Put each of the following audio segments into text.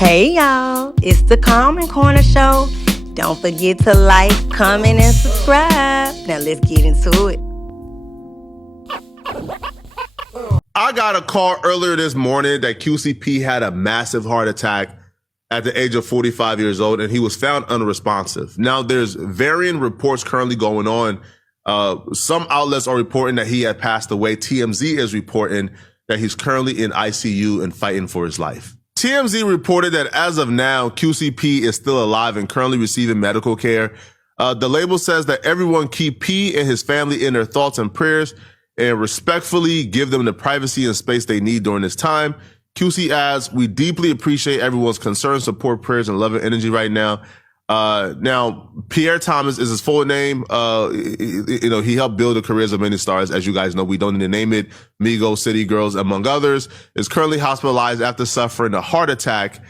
Hey y'all, it's the Calm Corner Show. Don't forget to like, comment, and subscribe. Now let's get into it. I got a call earlier this morning that QCP had a massive heart attack at the age of 45 years old, and he was found unresponsive. Now, there's varying reports currently going on. Some outlets are reporting that he had passed away. TMZ is reporting that he's currently in ICU and fighting for his life. TMZ reported that as of now, QCP is still alive and currently receiving medical care. The label says that everyone keep P and his family in their thoughts and prayers and respectfully give them the privacy and space they need during this time. QC adds, we deeply appreciate everyone's concern, support, prayers, and love and energy right now. Now, Pierre Thomas is his full name. He helped build the careers of many stars. As you guys know, we don't need to name it. Migos, City Girls, among others, is currently hospitalized after suffering a heart attack.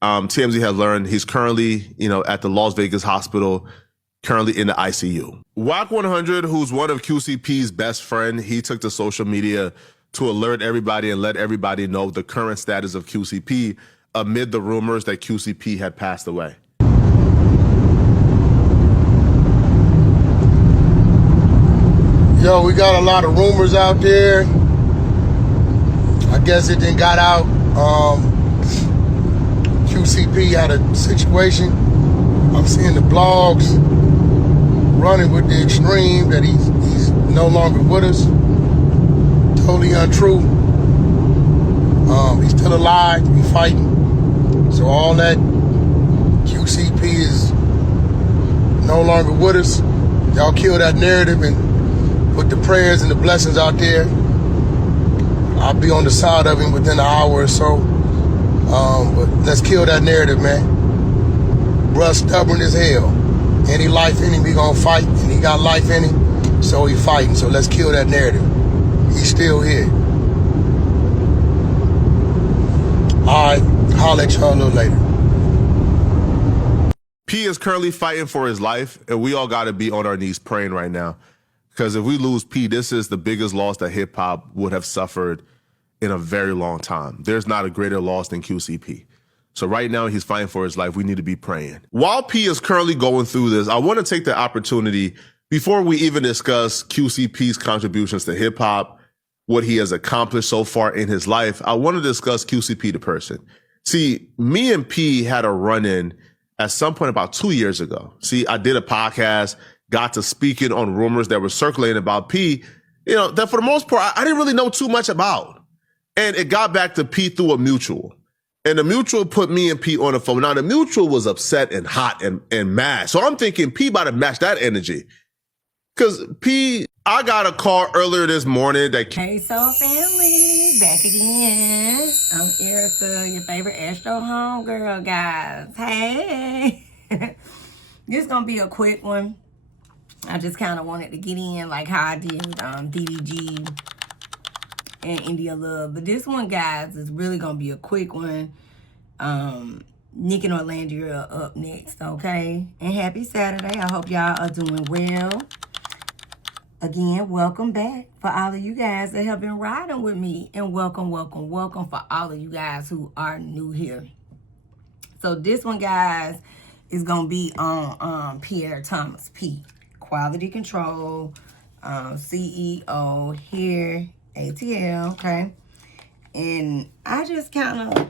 TMZ has learned he's currently, at the Las Vegas hospital, currently in the ICU. WAC 100, who's one of QCP's best friend, he took to social media to alert everybody and let everybody know the current status of QCP amid the rumors that QCP had passed away. Yo, we got a lot of rumors out there. I guess it then got out. QCP had a situation. I'm seeing the blogs running with the extreme that he's no longer with us. Totally untrue. He's still alive. He's fighting. So all that QCP is no longer with us. Y'all kill that narrative and put the prayers and the blessings out there. I'll be on the side of him within an hour or so. But let's kill that narrative, man. Bruh stubborn as hell. Any life in him, he gonna fight. And he got life in him, so he fighting. So let's kill that narrative. He's still here. All right, holler at y'all a little later. P is currently fighting for his life, and we all gotta be on our knees praying right now. Because if we lose P, this is the biggest loss that hip hop would have suffered in a very long time. There's not a greater loss than QCP. So right now he's fighting for his life. We need to be praying. While P is currently going through this, I want to take the opportunity before we even discuss QCP's contributions to hip hop, what he has accomplished so far in his life. I want to discuss QCP the person. See, me and P had a run-in at some point about 2 years ago. See, I did a podcast, got to speaking on rumors that were circulating about P, that for the most part, I didn't really know too much about. And it got back to P through a mutual. And the mutual put me and P on the phone. Now, the mutual was upset and hot and mad. So I'm thinking P about to match that energy. Because P, I got a call earlier this morning that... Hey, Soul Family, back again. I'm Erica, your favorite Astro homegirl, guys. Hey. This is going to be a quick one. I just kind of wanted to get in like how I did with DDG and India Love. But this one, guys, is really going to be a quick one. Nick and Orlando are up next, okay? And happy Saturday. I hope y'all are doing well. Again, welcome back for all of you guys that have been riding with me. And welcome for all of you guys who are new here. So this one, guys, is going to be on Pierre Thomas, P. Quality Control, CEO here, ATL, okay? And I just kind of,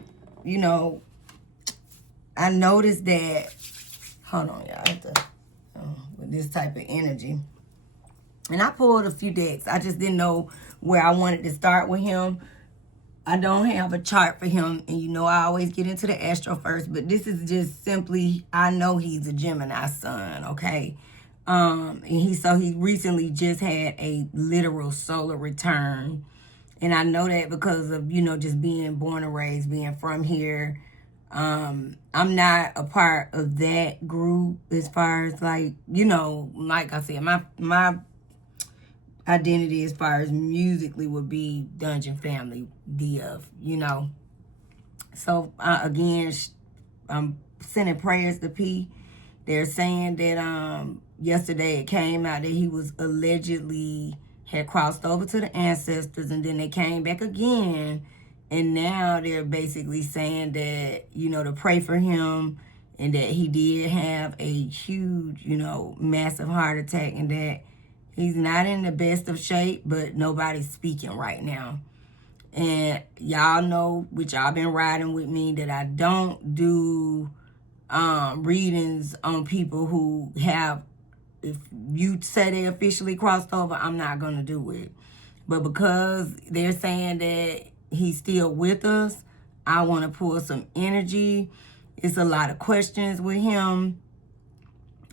I noticed that, hold on, y'all, I have to, with this type of energy. And I pulled a few decks. I just didn't know where I wanted to start with him. I don't have a chart for him. And I always get into the astro first. But this is just simply, I know he's a Gemini sun, okay? And he recently just had a literal solar return. And I know that because of, just being born and raised, being from here. I'm not a part of that group as far as like I said, my identity as far as musically would be Dungeon Family, DF, So, again, I'm sending prayers to P. They're saying that yesterday it came out that he was allegedly had crossed over to the ancestors, and then they came back again And now they're basically saying that, you know, to pray for him, and that he did have a huge, you know, massive heart attack, and that he's not in the best of shape, but nobody's speaking right now. And y'all know, which y'all been riding with me, that I don't do readings on people who have, if you say they officially crossed over, I'm not going to do it. But because they're saying that he's still with us, I want to pull some energy. It's a lot of questions with him.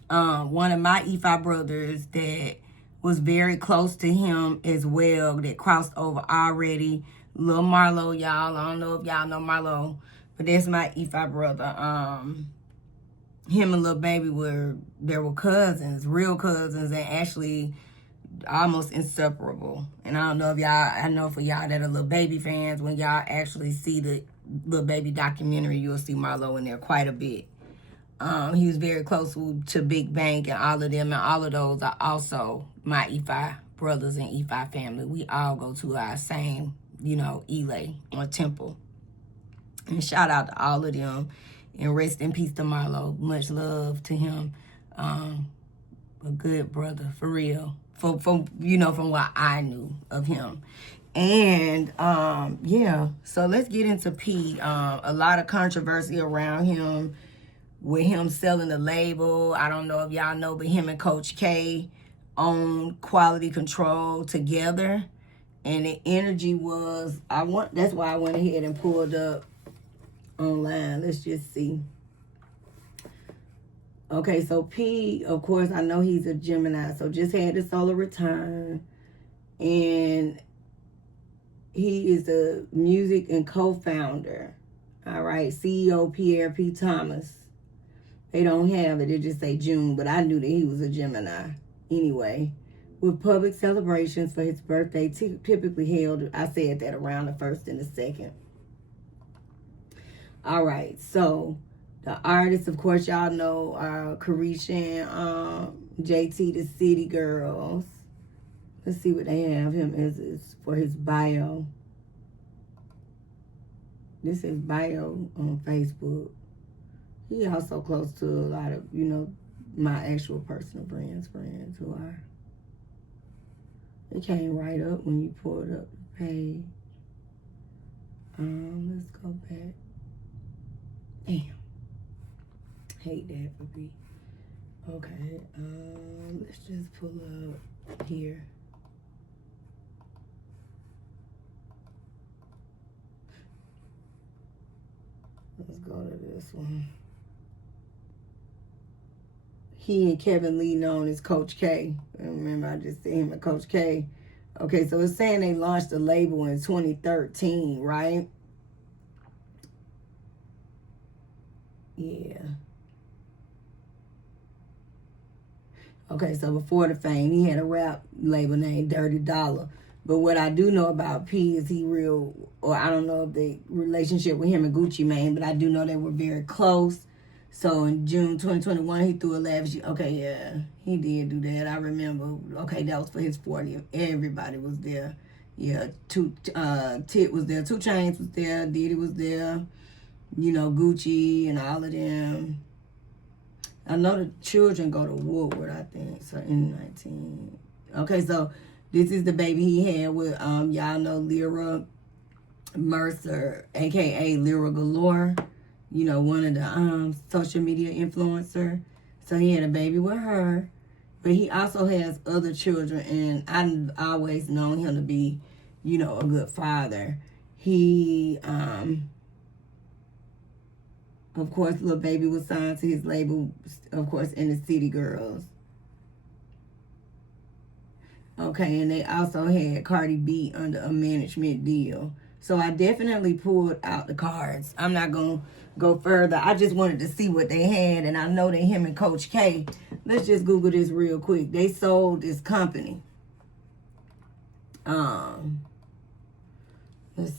One of my Ephi brothers that was very close to him as well, that crossed over already, Lil Marlo, y'all. I don't know if y'all know Marlo, but that's my Ephi brother. Him and Lil Baby were cousins, real cousins, and actually almost inseparable. And I don't know if y'all, I know for y'all that are Lil Baby fans, when y'all actually see the Lil Baby documentary, you'll see Marlo in there quite a bit. He was very close to Big Bang and all of them, and all of those are also my Ephi brothers and Ephi family. We all go to our same, you know, Elay or temple. And shout out to all of them, and rest in peace to Marlo. Much love to him. A good brother, for real. From you know, from what I knew of him. And yeah, so let's get into P. A lot of controversy around him, with him selling the label. I don't know if y'all know, but him and Coach K own Quality Control together. And the energy was, that's why I went ahead and pulled up online. Let's just see. Okay, so P, of course, I know he's a Gemini, so just had the solar return. And he is the music and co-founder. All right, CEO Pierre P. Thomas. They don't have it, they just say June, but I knew that he was a Gemini. Anyway, with public celebrations for his birthday typically held, I said that, around the 1st and the 2nd. All right, so the artists, of course, y'all know, Carisha and JT, the City Girls. Let's see what they have him as for his bio. This is bio on Facebook. He also close to a lot of, you know, my actual personal friends who are. It came right up when you pulled up the page. Let's go back. Damn. Hate that for me. Okay, let's just pull up here. Let's go to this one. He and Kevin Lee, known as Coach K. Remember, I just said him and Coach K. Okay, so it's saying they launched the label in 2013, right? Yeah. Okay, so before the fame, he had a rap label named Dirty Dollar. But what I do know about P is he real, or I don't know if the relationship with him and Gucci Mane, but I do know they were very close. So in June 2021, he threw a lavish, okay, yeah, he did do that. I remember, okay, that was for his 40th. Everybody was there. Yeah, Tit was there, 2 Chainz was there, Diddy was there, you know, Gucci and all of them. I know the children go to Woodward, I think, so in 19. Okay, so this is the baby he had with, y'all know Lyra Mercer, a.k.a. Lyra Galore. You know, one of the social media influencer. So he had a baby with her. But he also has other children, and I've always known him to be, you know, a good father. He, of course, Lil Baby was signed to his label, of course, in the City Girls. Okay, and they also had Cardi B under a management deal. So I definitely pulled out the cards. I'm not going to go further. I just wanted to see what they had, and I know that him and Coach K, let's just Google this real quick. They sold this company. Let's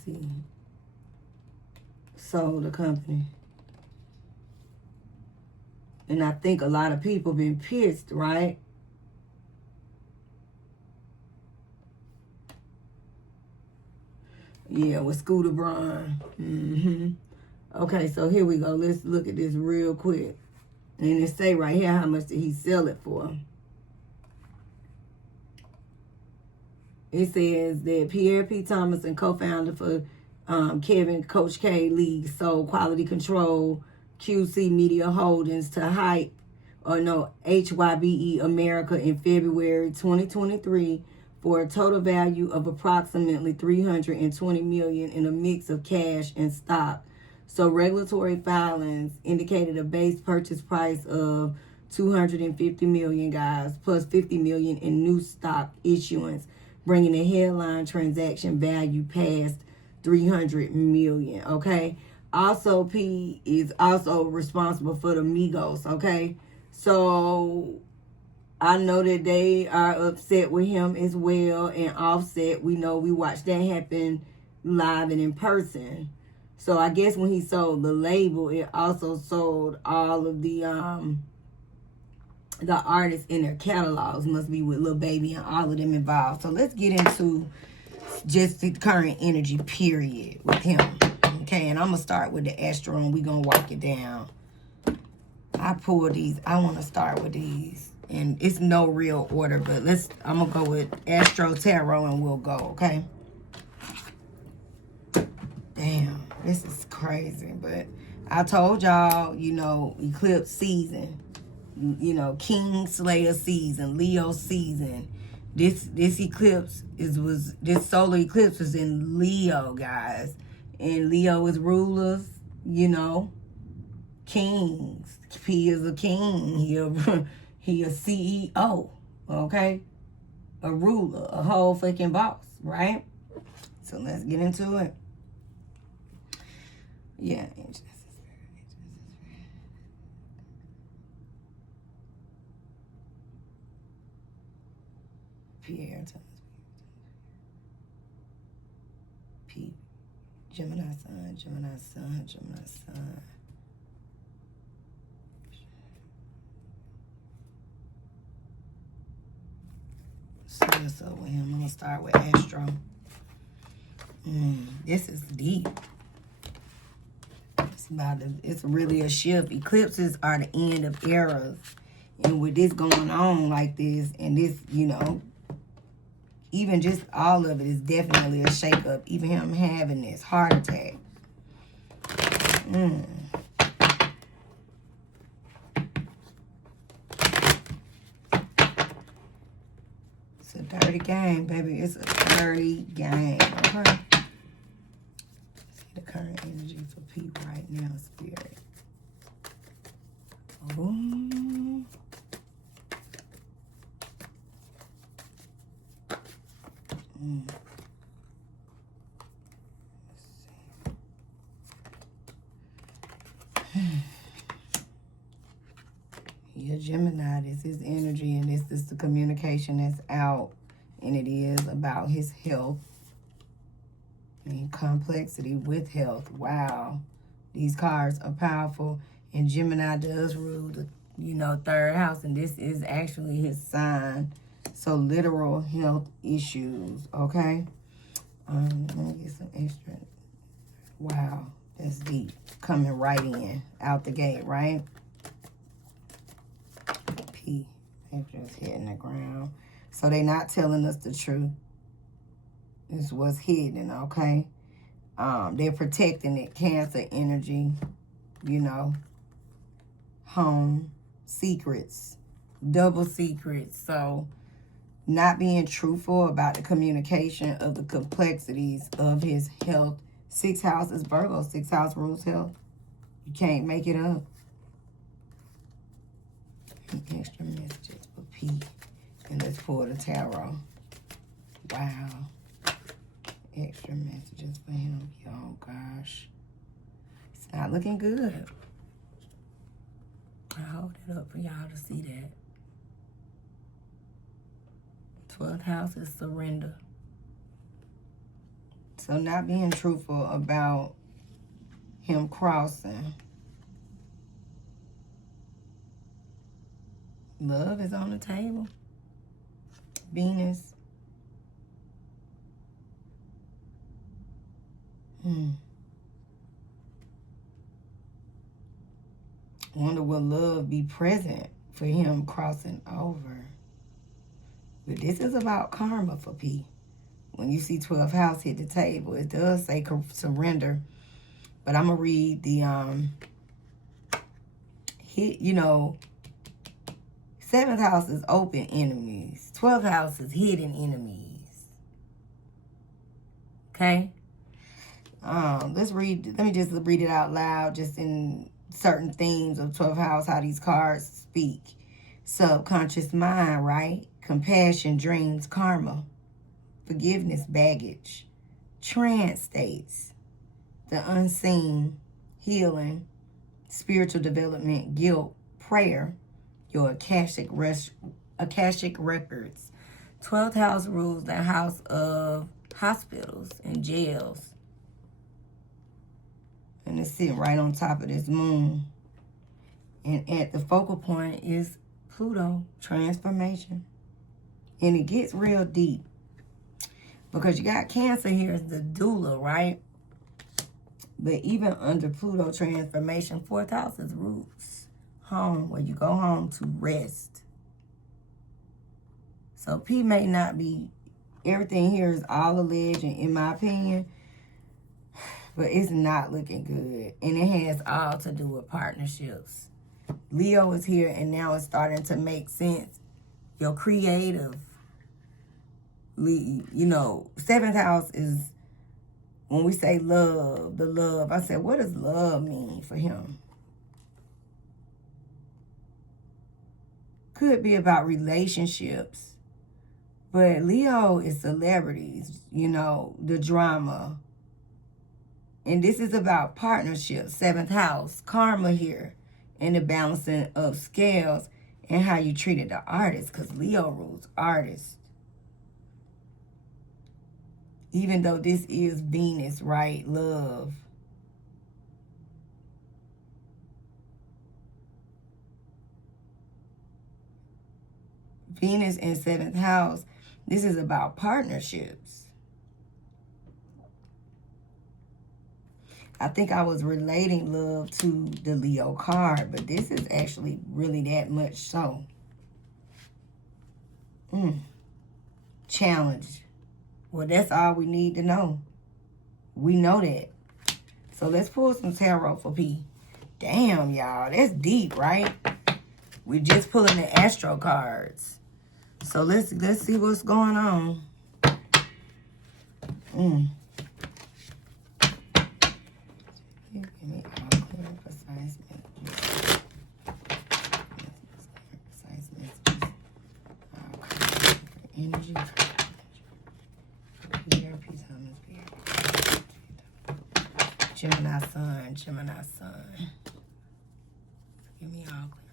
see. Sold the company. And I think a lot of people been pissed, right? Yeah, with Scooter Braun. Okay, so here we go. Let's look at this real quick. And it say right here how much did he sell it for. It says that Pierre P. Thomas and co-founder for Kevin Coach K League sold Quality Control QC Media Holdings to HYBE America in February 2023 for a total value of approximately $320 million in a mix of cash and stock. So regulatory filings indicated a base purchase price of $250 million, guys, plus $50 million in new stock issuance, bringing the headline transaction value past $300 million, okay? Also, P is also responsible for the Migos, okay? So I know that they are upset with him as well, and Offset, we know we watched that happen live and in person. So I guess when he sold the label, it also sold all of the artists in their catalogs. Must be with Lil Baby and all of them involved. So let's get into just the current energy period with him. Okay, and I'm going to start with the Astro and we're going to walk it down. I pulled these. I want to start with these. And it's no real order, but I'm going to go with Astro Tarot and we'll go, okay? Damn, this is crazy, but I told y'all, you know, Eclipse season, you know, King Slayer season, Leo season. This eclipse this solar eclipse was in Leo, guys, and Leo is rulers, you know, kings. P is a king. He a CEO, okay, a ruler, a whole fucking boss, right? So let's get into it. Yeah. Pierre, P, Gemini Sun, Gemini Sun, Gemini Sun. So what's up with him? I'm gonna start with Astro. This is deep. It's really a shift. Eclipses are the end of eras. And with this going on like this, and this, you know, even just all of it is definitely a shakeup. Even him having this heart attack. It's a dirty game, baby. It's a dirty game, okay? The current energy for people right now, Spirit. Ooh. Yeah, Gemini, this is energy, and this is the communication that's out, and it is about his health. And complexity with health. Wow. These cards are powerful. And Gemini does rule the, you know, third house. And this is actually his sign. So literal health issues. Okay. Let me get some extra. Wow. That's deep. Coming right in. Out the gate, right? P. They're just hitting the ground. So they're not telling us the truth. This was hidden, okay? They're protecting it. Cancer energy, you know. Home. Secrets. Double secrets. So, not being truthful about the communication of the complexities of his health. 6th house is Virgo. 6th house rules health. You can't make it up. Extra messages for P. And let's pull the tarot. Wow. Extra messages for him. Oh, gosh. It's not looking good. I hold it up for y'all to see that. 12th house is surrender. So not being truthful about him crossing. Love is on the table. Venus. Wonder will love be present for him crossing over. But this is about karma for P. When you see 12th house hit the table, it does say surrender. But I'm going to read the, you know, 7th house is open enemies. 12th house is hidden enemies. Okay? Let me just read it out loud, just in certain themes of 12th house, how these cards speak. Subconscious mind, right? Compassion, dreams, karma, forgiveness, baggage, trance states, the unseen, healing, spiritual development, guilt, prayer, your Akashic records. 12th house rules the house of hospitals and jails. And it's sitting right on top of this moon. And at the focal point is Pluto, transformation. And it gets real deep. Because you got Cancer here as the doula, right? But even under Pluto transformation, 4th house is roots. Home, where you go home to rest. So P may not be, everything here is all alleged, in my opinion. But it's not looking good. And it has all to do with partnerships. Leo is here, and now it's starting to make sense. Your creative, you know, 7th house is, when we say love, the love. I said, what does love mean for him? Could be about relationships. But Leo is celebrities, you know, the drama. And this is about partnerships, 7th house, karma here, and the balancing of scales and how you treated the artist, because Leo rules artists. Even though this is Venus, right? Love. Venus in 7th house, this is about partnerships. I think I was relating love to the Leo card, but this is actually really that much so. Challenge. Well, that's all we need to know. We know that. So let's pull some tarot for P. Damn, y'all. That's deep, right? We're just pulling the astro cards. So let's see what's going on. Give me all clear, precise messages. Precise messages. All clear energy. Pierre, peace, harmony, Pierre. Gemini sun, Gemini sun. Give me all clear.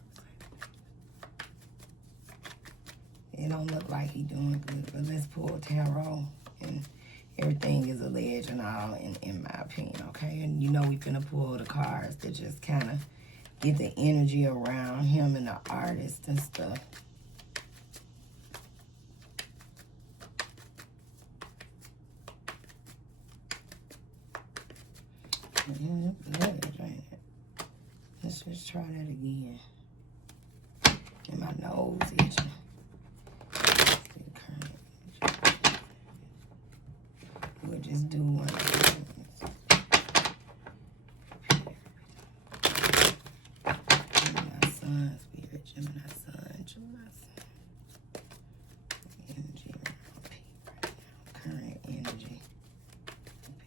It don't look like he doing good, but let's pull tarot. And everything is alleged and all, in my opinion, okay? And you know we finna pull the cards to just kind of get the energy around him and the artist and stuff. Let's just try that again. And my nose itching. We'll just do one. Gemini sun, spirit, Gemini sun, Gemini sun. Energy around P right now. Current energy.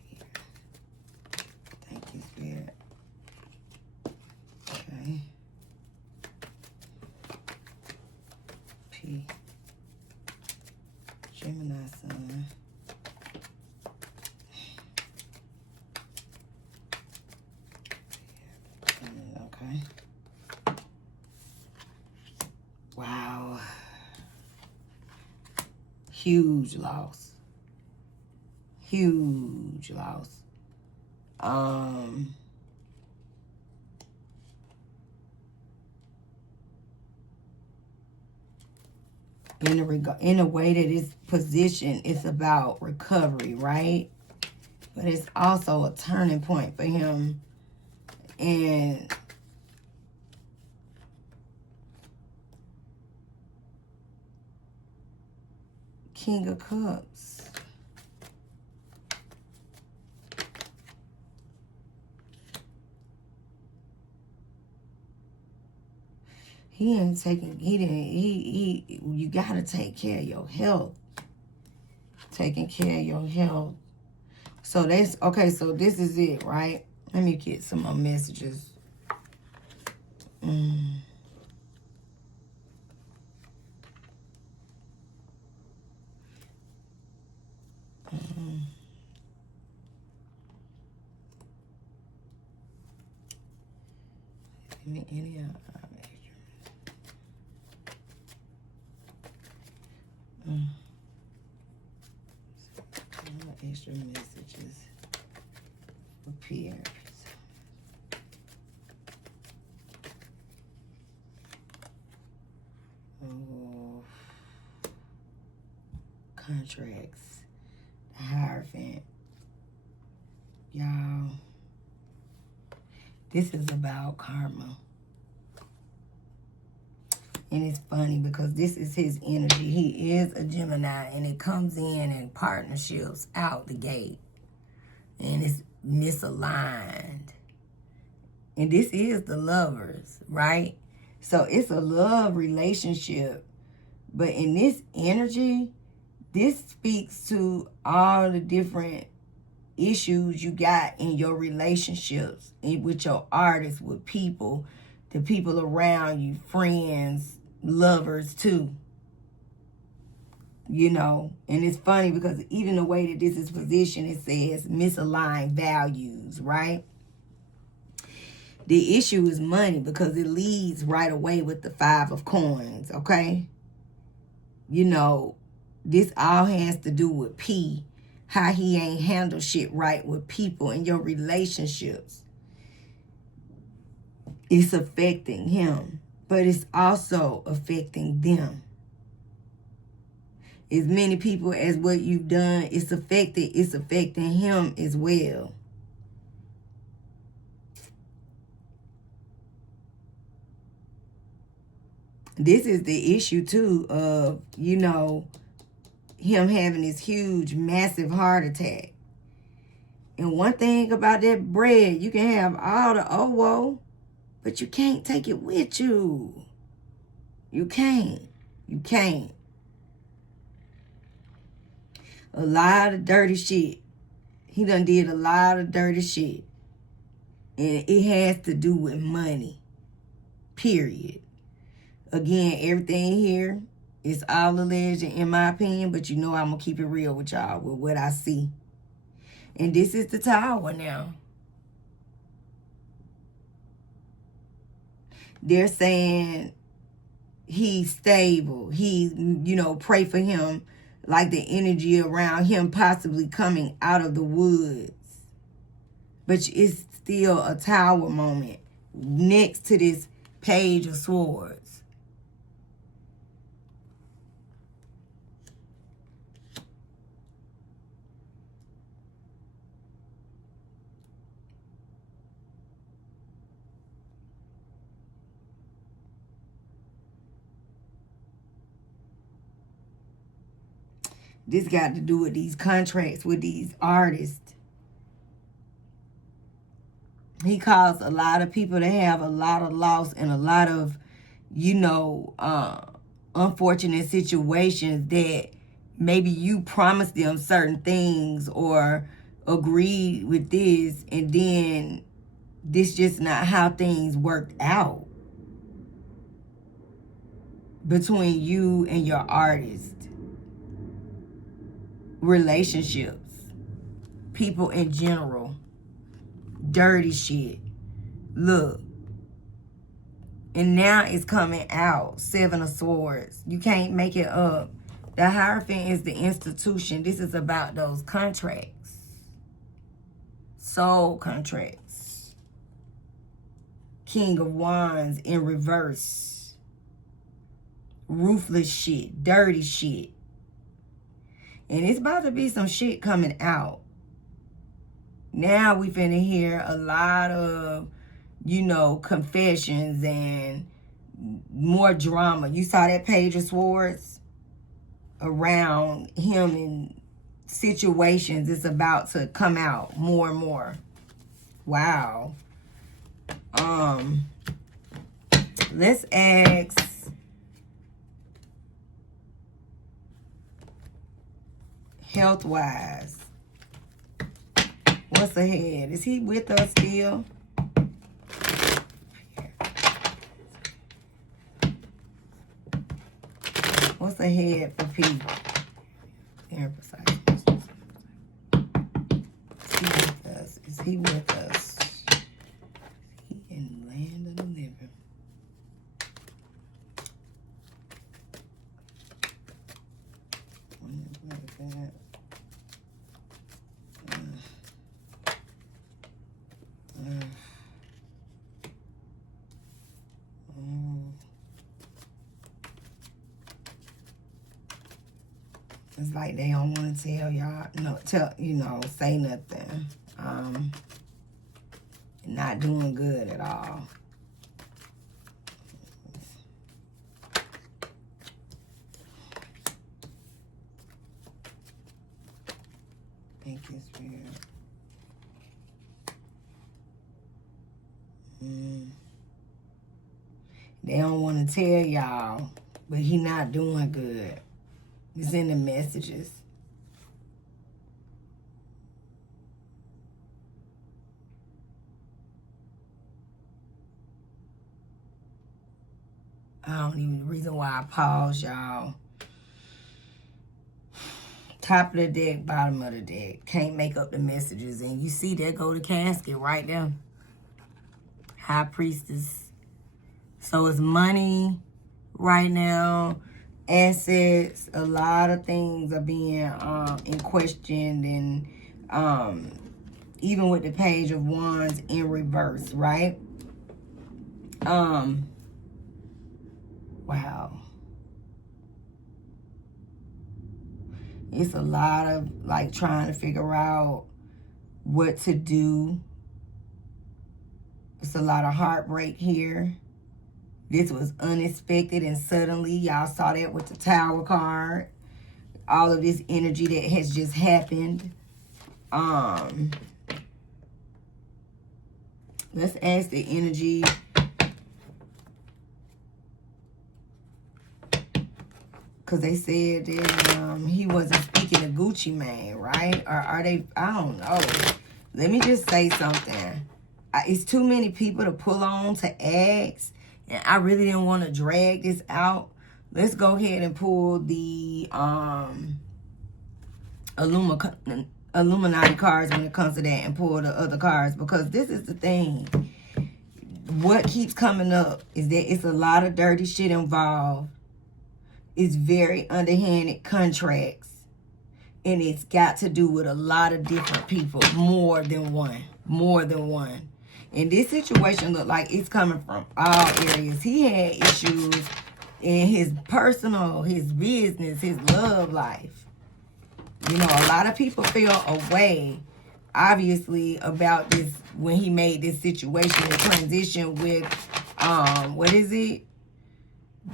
P. Thank you, spirit. Okay. P. Gemini sun. Okay. Wow. Huge loss. Huge loss. In a way that is position, it's about recovery, right? But it's also a turning point for him. And King of Cups. You gotta take care of your health. Taking care of your health. So that's, okay, so this is it, right? Let me get some more messages. Any extra messages for Pierre. Oh, contracts, the Hierophant. Y'all, this is about karma. And it's funny because this is his energy. He is a Gemini, and it comes in partnerships out the gate. And it's misaligned. And this is the Lovers, right? So it's a love relationship. But in this energy, this speaks to all the different issues you got in your relationships, with your artists, with people, the people around you, friends, lovers too. You know, and it's funny because even the way that this is positioned, it says misaligned values, right? The issue is money because it leads right away with the 5 of coins, okay? You know, this all has to do with P, how he ain't handle shit right with people in your relationships. It's affecting him, but it's also affecting them. As many people as what you've done, it's affecting him as well. This is the issue too of, you know, him having this huge, massive heart attack. And one thing about that bread, you can have all the OWO, but you can't take it with you. You can't. You can't. A lot of dirty shit. He done did a lot of dirty shit. And it has to do with money. Period. Again, everything here is all alleged in my opinion, but you know I'm going to keep it real with y'all with what I see. And this is the Tower now. They're saying he's stable. He, you know, pray for him, like the energy around him possibly coming out of the woods. But it's still a Tower moment next to this Page of Swords. This got to do with these contracts with these artists. He caused a lot of people to have a lot of loss and a lot of, you know, unfortunate situations that maybe you promised them certain things or agreed with this, and then this just not how things worked out between you and your artist. Relationships, people in general, dirty shit. Look, and now it's coming out. 7 of Swords. You can't make it up. The Hierophant is the institution. This is about those contracts, soul contracts. King of Wands in reverse. Ruthless shit, dirty shit. And it's about to be some shit coming out. Now we finna hear a lot of, you know, confessions and more drama. You saw that Page of Swords around him in situations. It's about to come out more and more. Wow. Let's ask health-wise. What's ahead? Is he with us still? What's ahead for Pete? Very precise. Is he with us? He in the land of the living. It's like they don't want to tell y'all, say nothing. Not doing good at all. Thank you, Spirit. They don't want to tell y'all, but he not doing good. It's in the messages. The reason why I paused, y'all. Top of the deck, bottom of the deck. Can't make up the messages. And you see there go the casket right there. High Priestess. So it's money right now. Assets. A lot of things are being in question. And even with the Page of Wands in reverse, right? Wow. It's a lot of like trying to figure out what to do. It's a lot of heartbreak here. This was unexpected and suddenly. Y'all saw that with the Tower card. All of this energy that has just happened. Let's ask the energy. Because they said that he wasn't speaking to Gucci Mane, right? Or are they? I don't know. Let me just say something. It's too many people to pull on to ask. And I really didn't want to drag this out. Let's go ahead and pull the Illuminati cards when it comes to that. And pull the other cards. Because this is the thing. What keeps coming up is that it's a lot of dirty shit involved. It's very underhanded contracts. And it's got to do with a lot of different people. More than one. More than one. And this situation looked like it's coming from all areas. He had issues in his personal, his business, his love life. You know, a lot of people feel a way, obviously, about this when he made this situation and transition with, what is it?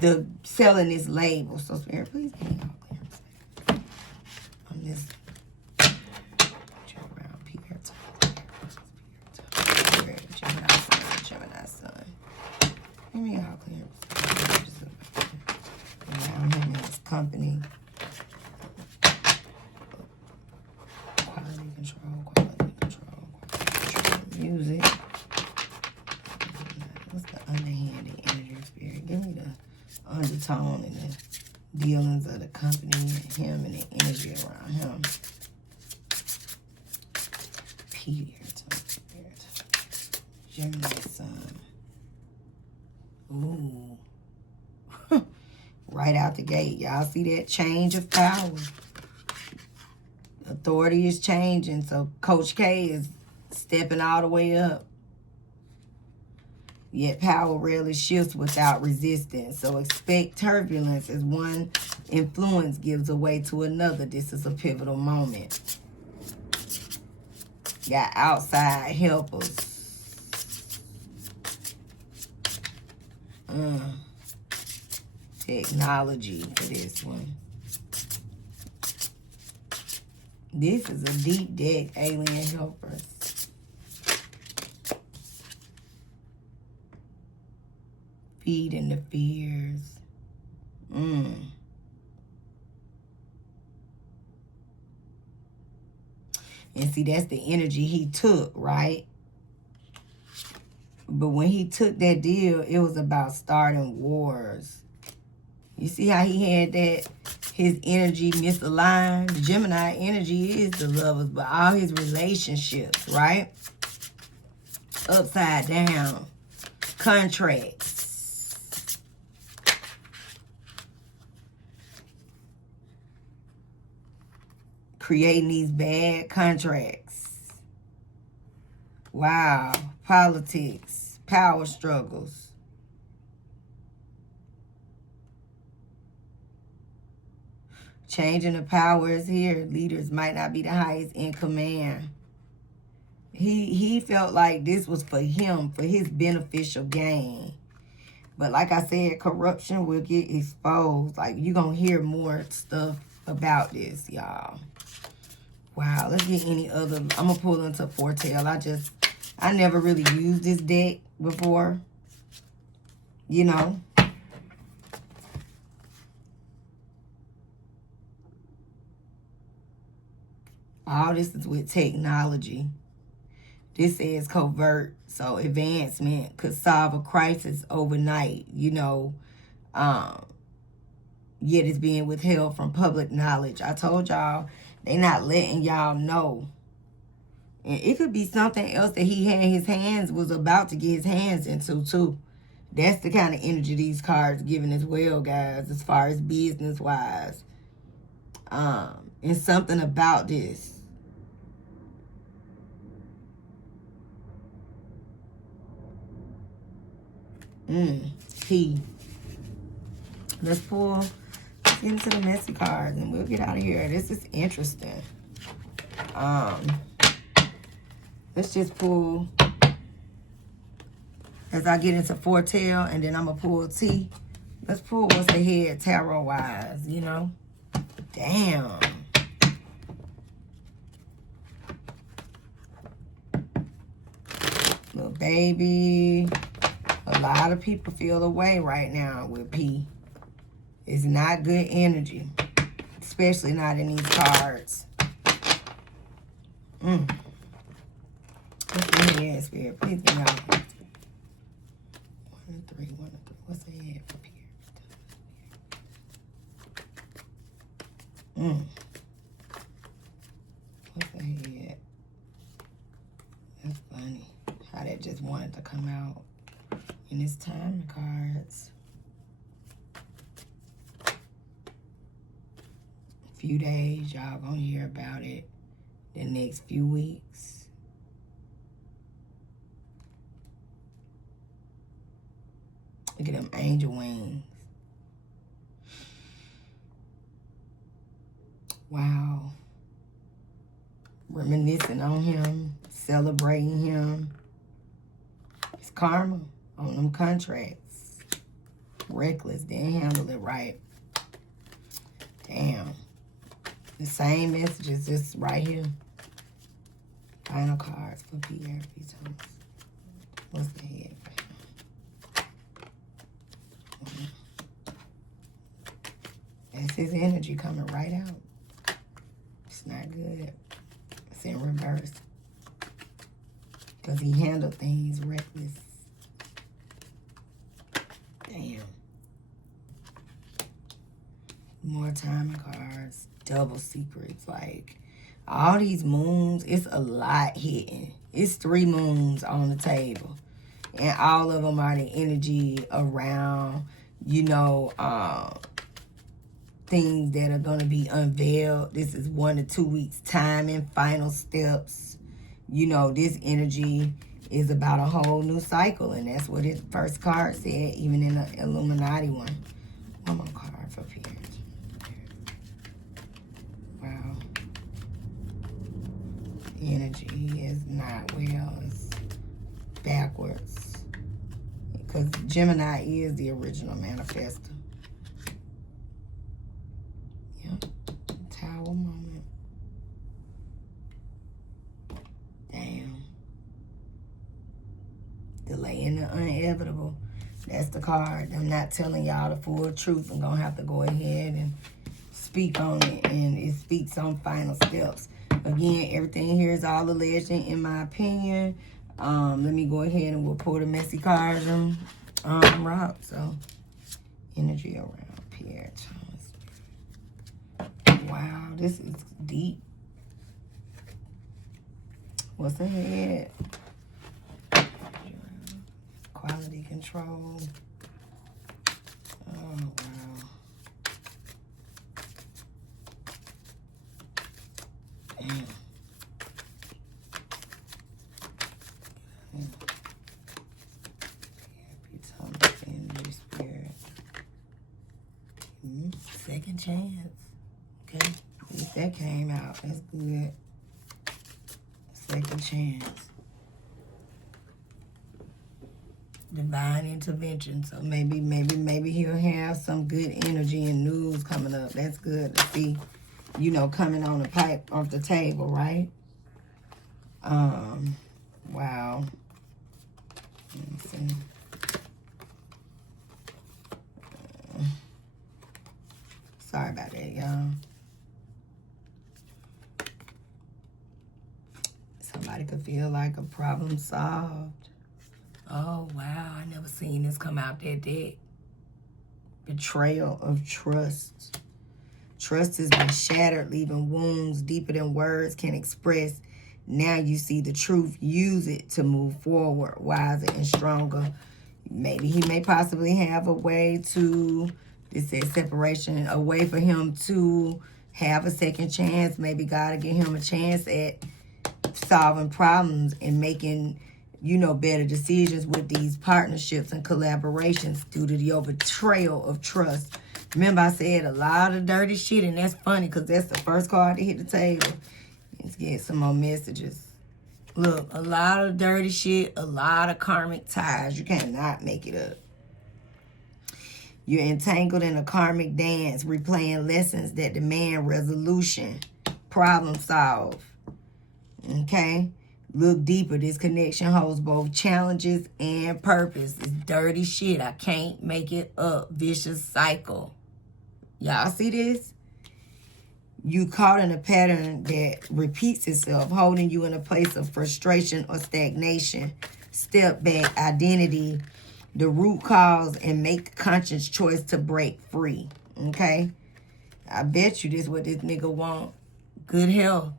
The selling this label. So Spirit, please give me all clearance on this. Around Pierre, Gemini Sun. Give me all clearance. Around him and his company. Quality control. Music. What's the underhanded energy, Spirit? Give me the undertone and the dealings of the company and him and the energy around him. Pierre, Gemini Sun. Ooh. Right out the gate. Y'all see that change of power. Authority is changing. So Coach K is stepping all the way up. Yet power rarely shifts without resistance. So expect turbulence as one influence gives away to another. This is a pivotal moment. Got outside helpers. Technology for this one. This is a deep deck, alien helpers. Feeding the fears. And see, that's the energy he took, right? But when he took that deal, it was about starting wars. You see how he had that, his energy misaligned? The Gemini energy is the lovers, but all his relationships, right? Upside down. Contracts. Creating these bad contracts. Wow. Politics. Power struggles. Changing the power is here. Leaders might not be the highest in command. He felt like this was for him, for his beneficial gain. But like I said, corruption will get exposed. Like, you're going to hear more stuff about this, y'all. Wow, let's get any other. I'm going to pull into Foretell. I never really used this deck before. You know. All this is with technology. This says covert. So advancement could solve a crisis overnight, you know. Yet it's being withheld from public knowledge. I told y'all, they not letting y'all know. And it could be something else that he had his hands, was about to get his hands into too. That's the kind of energy these cards giving as well, guys, as far as business-wise. And something about this. P. Let's get into the messy cards and we'll get out of here. This is interesting. Let's just pull as I get into Foretell, and then I'm going to pull T. Let's pull what's ahead tarot-wise, you know. Damn. Little baby. A lot of people feel away right now with P. It's not good energy. Especially not in these cards. What's the head, Spirit? Please be out. 1 and 3, 1 and 3. What's the head for Pierre? What's the head? That's funny. How that just wanted to come out. And it's time cards. A few days, y'all gonna hear about it. The next few weeks. Look at them angel wings. Wow. Reminiscing on him, celebrating him. It's karma on them contracts. Reckless, didn't handle it right. Damn. The same messages just right here. Final cards for Pierre. What's the head for him? That's his energy coming right out. It's not good. It's in reverse. Because he handled things reckless. Damn. More time cards. Double secrets. Like, all these moons, it's a lot hitting. It's 3 moons on the table. And all of them are the energy around, you know, things that are going to be unveiled. This is 1 to 2 weeks time and final steps. You know, this energy is about a whole new cycle. And that's what his first card said, even in the Illuminati one. One more card for Pierre. Wow. energy is not well. It's backwards. Because Gemini is the original manifester. Yep. Tower moment. Damn. Delaying the inevitable. That's the card. I'm not telling y'all the full truth. I'm going to have to go ahead and speak on it. And it speaks on final steps. Again, everything here is all alleged in my opinion. Let me go ahead and we'll pull the messy cards and rock. So, energy around Pierre Thomas. Wow, this is deep. What's ahead? Quality control. Oh, wow. Damn. Energy, spirit. Second chance. Okay. At least that came out. That's good. Second chance. Divine intervention. So maybe he'll have some good energy and news coming up. That's good to see, you know, coming on the pipe off the table, right? Wow. Let me see. Sorry about that, y'all. Somebody could feel like a problem solved. Oh, wow. I never seen this come out that deck. Betrayal of trust. Trust has been shattered, leaving wounds deeper than words can express. Now you see the truth. Use it to move forward, wiser and stronger. Maybe he may possibly have a way to, this says separation, a way for him to have a second chance. Maybe God will give him a chance at solving problems and making, you know, better decisions with these partnerships and collaborations due to the betrayal of trust. Remember, I said a lot of dirty shit, and that's funny because that's the first card to hit the table. Let's get some more messages. Look, a lot of dirty shit, a lot of karmic ties. You cannot make it up. You're entangled in a karmic dance, replaying lessons that demand resolution, problem solve. Okay? Look deeper. This connection holds both challenges and purpose. It's dirty shit. I can't make it up. Vicious cycle. Y'all see this? You caught in a pattern that repeats itself, holding you in a place of frustration or stagnation. Step back, identity, the root cause, and make the conscious choice to break free. Okay? I bet you this is what this nigga want. Good health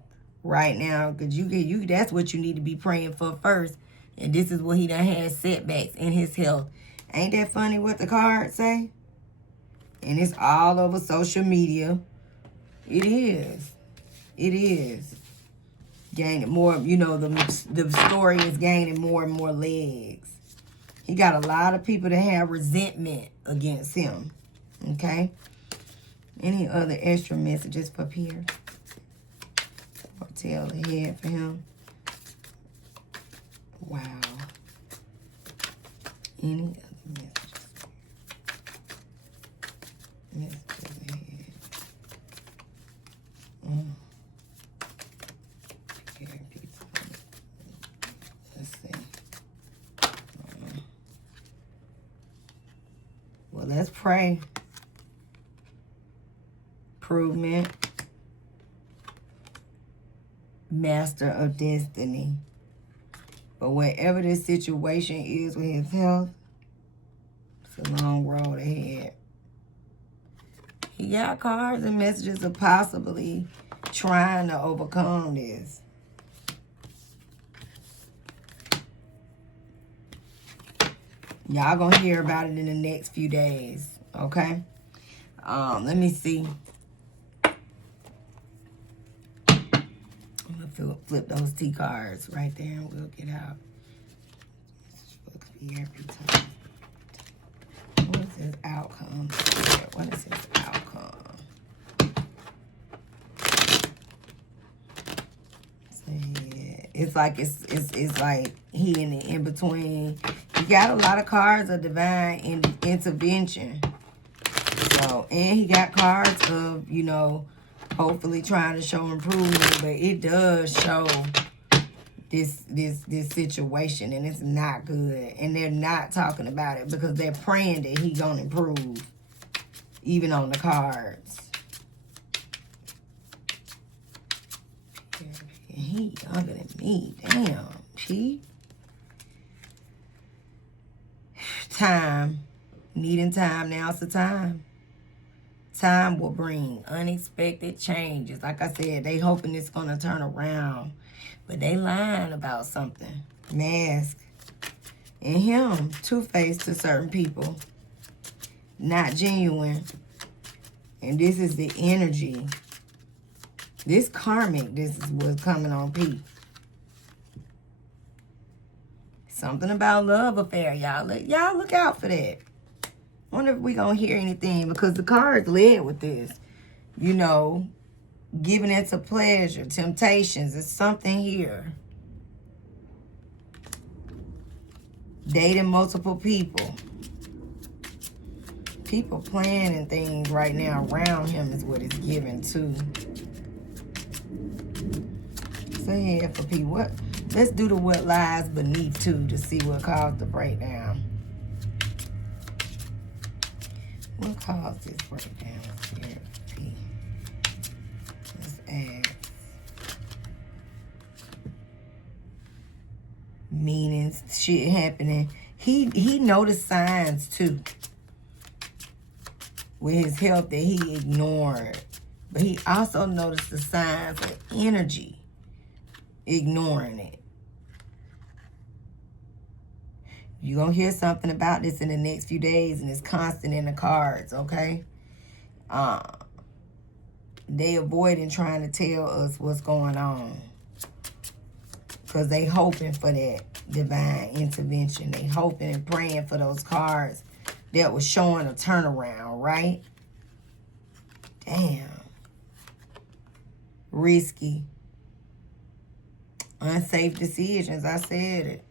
right now. Because you that's what you need to be praying for first. And this is what he done had setbacks in his health. Ain't that funny what the cards say? And it's all over social media. It is. It is. Gaining more, you know, the story is gaining more and more legs. He got a lot of people that have resentment against him. Okay? Any other extra messages for Pierre? Or tell ahead for him? Wow. Any other messages? Messages ahead. Let's see. Well, let's pray. Improvement. Master of destiny. But whatever this situation is with his health, it's a long road ahead. He got cards and messages of possibly trying to overcome this. Y'all gonna hear about it in the next few days, okay? Let me see. I'm gonna flip those T cards right there and we'll get out. What is his outcome? What is his outcome? Say It's like it's like he in the in between. He got a lot of cards of divine intervention. So, and he got cards of, you know, hopefully trying to show improvement, but it does show this situation, and it's not good. And they're not talking about it because they're praying that he gonna improve, even on the cards. He younger than me. Damn, P. Time. Needing time. Now's the time. Time will bring unexpected changes. Like I said, they hoping it's going to turn around. But they lying about something. Mask. And him, two-faced to certain people. Not genuine. And this is the energy. This karmic, this is what's coming on P. Something about love affair, y'all. Y'all look out for that. Wonder if we gonna hear anything, because the cards led with this. You know, giving into pleasure, temptations. It's something here. Dating multiple people. People planning things right now around him is what it's giving too. So yeah, for P, what? Let's do the what lies beneath too to see what caused the breakdown. What caused this breakdown here, P? Let's ask. Meanings, shit happening. He noticed signs too with his health that he ignored, but he also noticed the signs of energy, ignoring it. You're going to hear something about this in the next few days, and it's constant in the cards, okay? They avoiding trying to tell us what's going on, because they hoping for that divine intervention. They hoping and praying for those cards that was showing a turnaround, right? Damn. Risky. Unsafe decisions, I said it.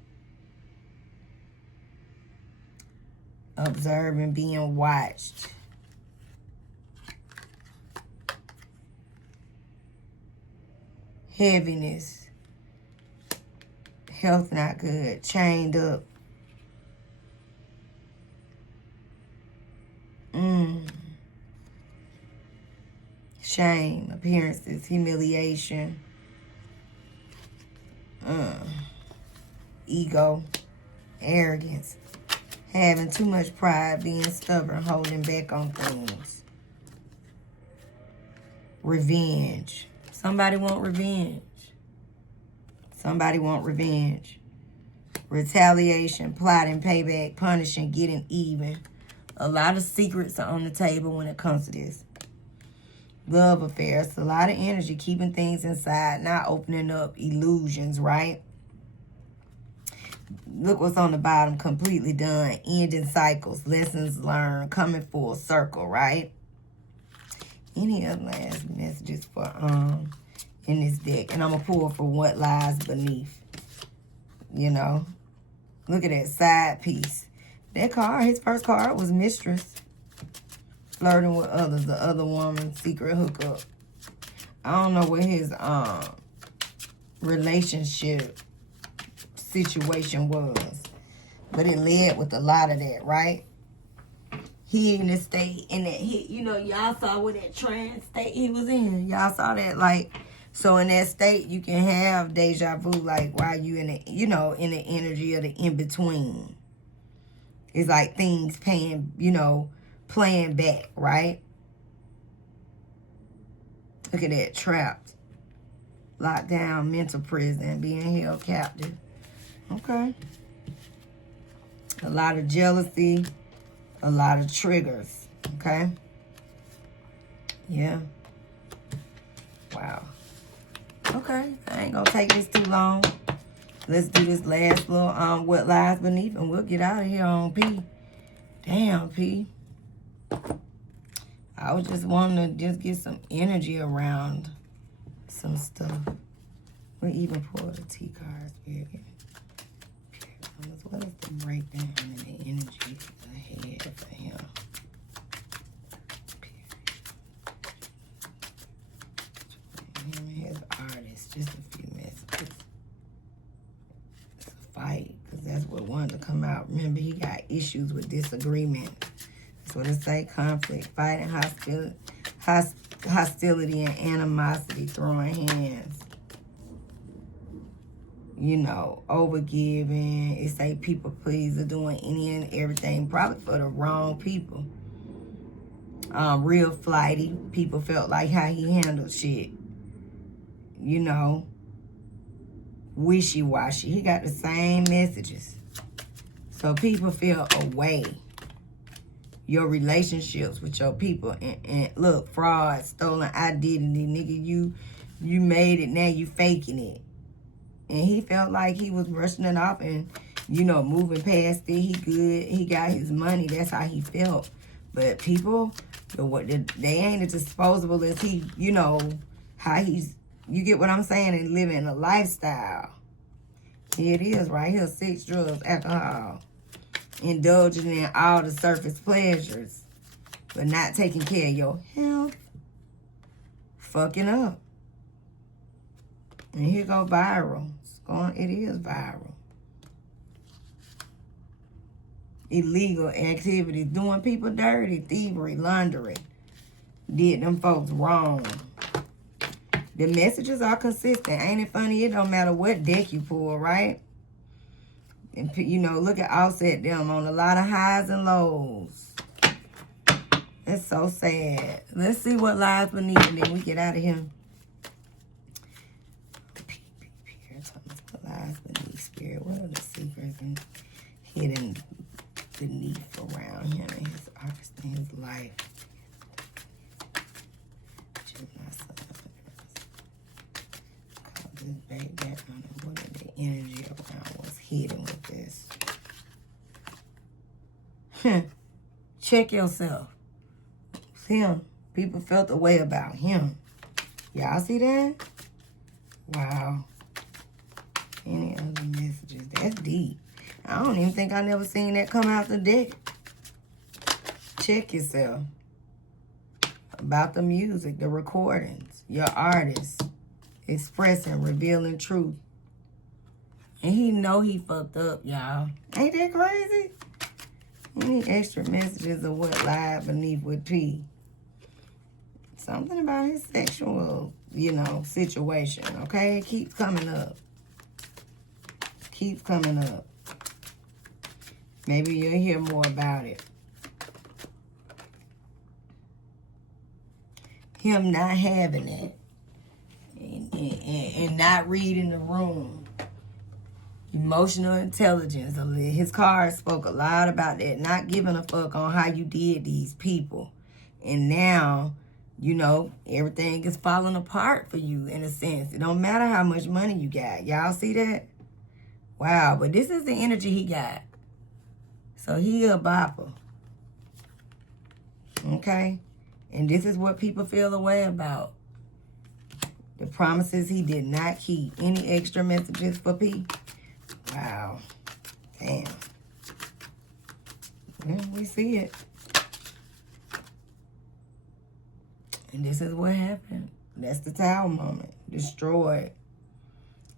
Observing, being watched. Heaviness. Health not good. Chained up. Shame, appearances, humiliation. Ego. Arrogance. Having too much pride, being stubborn, holding back on things. Revenge. Somebody want revenge. Somebody want revenge. Retaliation, plotting, payback, punishing, getting even. A lot of secrets are on the table when it comes to this. Love affairs, a lot of energy, keeping things inside, not opening up, illusions, right? Look what's on the bottom, completely done, ending cycles, lessons learned, coming full circle, right? Any other last messages for in this deck? And I'm gonna pull for what lies beneath. You know, look at that side piece. That card, his first card was mistress, flirting with others, the other woman, secret hookup. I don't know what his relationship situation was, but it led with a lot of that, right? He in the state, in that, you know, y'all saw what that trance state he was in. Y'all saw that, like, so in that state, you can have deja vu, like, while you in the, you know, in the energy of the in-between. It's like things playing back, right? Look at that, trapped, locked down, mental prison, being held captive. Okay. A lot of jealousy, a lot of triggers, okay? Yeah. Wow. Okay, I ain't gonna take this too long. Let's do this last little what lies beneath, and we'll get out of here on P. Damn, P. I was just wanting to just get some energy around some stuff. We even pulled the T cards, Pierre. What is the breakdown in the energy ahead for him? Him and his artist, just a few messages. It's a fight, because that's what wanted to come out. Remember, he got issues with disagreement. That's what it say, conflict, fighting, hostility and animosity, throwing hands. You know, overgiving. It say people pleaser, doing any and everything, probably for the wrong people. Real flighty. People felt like how he handled shit. You know, wishy-washy. He got the same messages. So people feel away. Your relationships with your people. And look, fraud, stolen identity, nigga, you made it, now you faking it. And he felt like he was brushing it off and, you know, moving past it. He good. He got his money. That's how he felt. But people, they ain't as disposable as he, you know, how he's, you get what I'm saying, and living a lifestyle. Here it is right here, sex, drugs, alcohol. Indulging in all the surface pleasures. But not taking care of your health. Fucking up. And here go viral. It is viral. Illegal activities, doing people dirty, thievery, laundering. Did them folks wrong. The messages are consistent. Ain't it funny? It don't matter what deck you pull, right? And, you know, look at Offset them on a lot of highs and lows. It's so sad. Let's see what lies beneath and then we get out of here. Lies beneath, Spirit. What are the secrets and hidden beneath around him and his artist and his life? Call this back on it. What is the energy around what's hidden with this? Check yourself. It's him. People felt the way about him. Y'all see that? Wow. Any other messages? That's deep. I don't even think I never seen that come out the deck. Check yourself. About the music, the recordings, your artists, expressing, revealing truth. And he know he fucked up, y'all. Ain't that crazy? Any extra messages of what lied beneath with P? Something about his sexual, you know, situation, okay? It keeps coming up. Keeps coming up. Maybe you'll hear more about it. Him not having it. And not reading the room. Emotional intelligence. His card spoke a lot about that. Not giving a fuck on how you did these people. And now, you know, everything is falling apart for you in a sense. It don't matter how much money you got. Y'all see that? Wow, but this is the energy he got. So he a bopper. Okay? And this is what people feel away about. The promises he did not keep. Any extra messages for P? Wow. Damn. Yeah, we see it. And this is what happened. That's the Tower moment. Destroyed.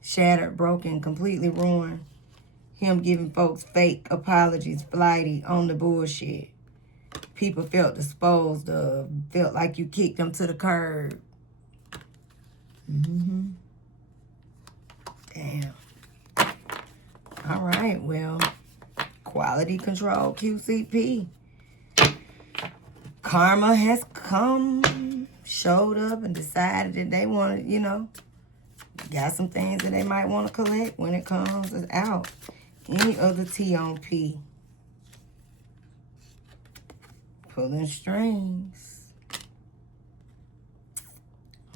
Shattered, broken, completely ruined. Him giving folks fake apologies, flighty, on the bullshit. People felt disposed of, felt like you kicked them to the curb. Damn. All right, well, quality control, QCP. Karma has come, showed up, and decided that they wanted, you know, got some things that they might want to collect when it comes out. Any other T on P? Pulling strings.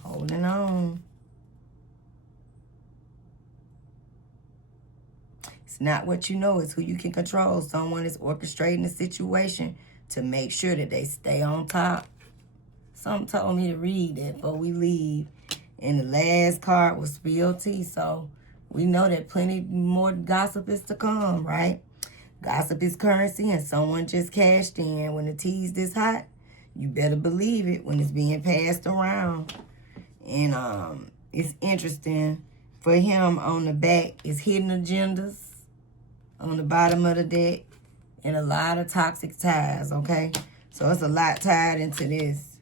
Holding on. It's not what you know, it's who you can control. Someone is orchestrating the situation to make sure that they stay on top. Something told me to read that before we leave. And the last card was spilled tea. So we know that plenty more gossip is to come, right? Gossip is currency, and someone just cashed in. When the tea's this hot, you better believe it when it's being passed around. And it's interesting. For him, on the back is hidden agendas on the bottom of the deck and a lot of toxic ties, okay? So it's a lot tied into this.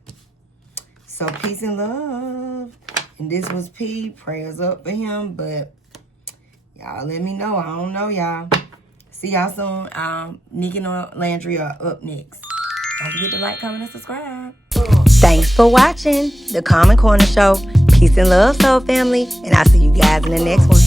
So peace and love. And this was P. Prayers up for him, but y'all let me know. I don't know, y'all. See y'all soon. Nikki and Landry are up next. Don't forget to like, comment, and subscribe. Thanks for watching The Common Corner Show. Peace and love, soul family. And I'll see you guys in the next one.